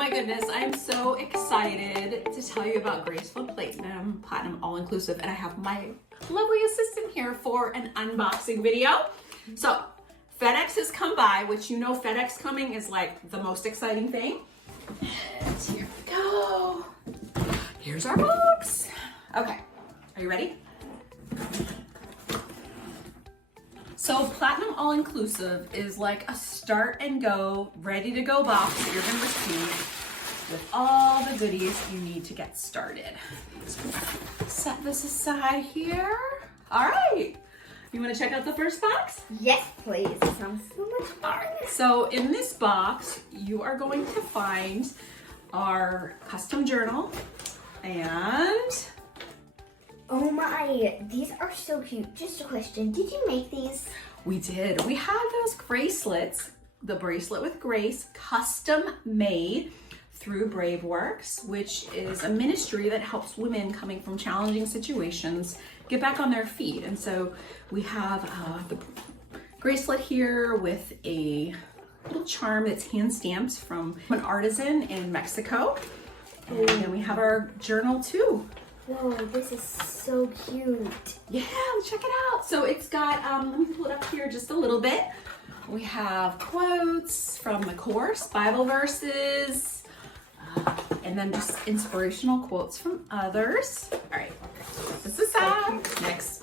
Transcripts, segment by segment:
my goodness, I'm so excited to tell you about Graceful Platinum All-Inclusive, and I have my lovely assistant here for an unboxing video. So FedEx has come by, which you know FedEx coming is like the most exciting thing. And here we go. Here's our box. Okay, are you ready? So Platinum All-Inclusive is like a start and go, ready to go box that you're gonna receive with all the goodies you need to get started. So set this aside here. All right, you wanna check out the first box? Yes, please. It sounds so much fun. All right, so in this box, you are going to find our custom journal and oh my, these are so cute. Just a question, did you make these? we did. We had those bracelets, the bracelet with Grace, custom made through BraveWorks, which is a ministry that helps women coming from challenging situations get back on their feet. And so we have the bracelet here with a little charm that's hand stamped from an artisan in Mexico. And then we have our journal too. Whoa, this is so cute. Yeah, check it out. So it's got, let me pull it up here just a little bit. We have quotes from the course, Bible verses, and then just inspirational quotes from others. All right, this is sad. Next.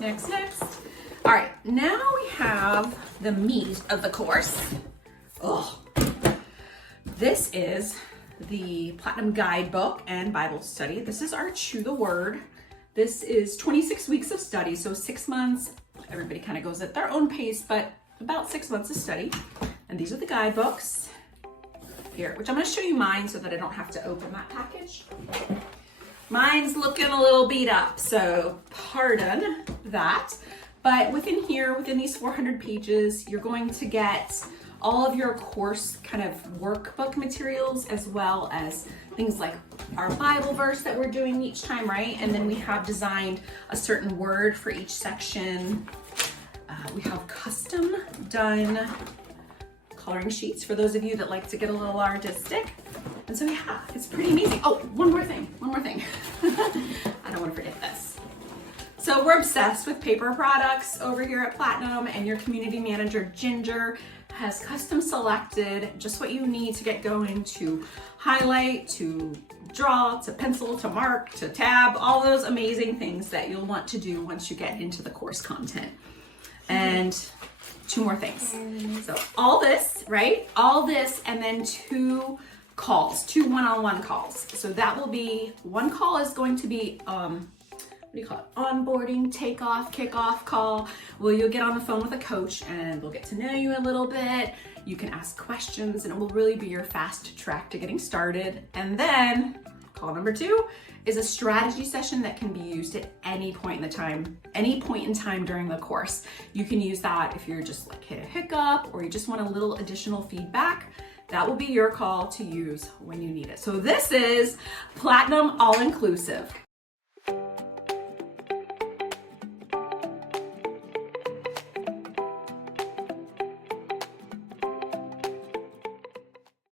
All right, now we have the meat of the course. Oh, this is the Platinum Guidebook and Bible Study. This is our Chew the Word. This is 26 weeks of study, so 6 months. Everybody kind of goes at their own pace, but about 6 months of study. And these are the guidebooks here, which I'm going to show you mine so that I don't have to open that package. Mine's looking a little beat up, so pardon that. But within here, within these 400 pages, you're going to get all of your course kind of workbook materials, as well as things like our Bible verse that we're doing each time, right? And then we have designed a certain word for each section. We have custom done coloring sheets for those of you that like to get a little artistic. And so yeah, it's pretty amazing. Oh, one more thing. I don't want to forget this. So we're obsessed with paper products over here at Platinum, and your community manager, Ginger, has custom selected just what you need to get going, to highlight, to draw, to pencil, to mark, to tab, all those amazing things that you'll want to do once you get into the course content. And 2 more things. So all this, right? All this, and then 2 calls, 2 one-on-one calls. So that will be, one call is going to be, what do you call it? Onboarding, takeoff, kickoff call. Well, you'll get on the phone with a coach and we'll get to know you a little bit. You can ask questions and it will really be your fast track to getting started. And then call number 2 is a strategy session that can be used at any point in time during the course. You can use that if you're just like hit a hiccup or you just want a little additional feedback. That will be your call to use when you need it. So this is Platinum All-Inclusive.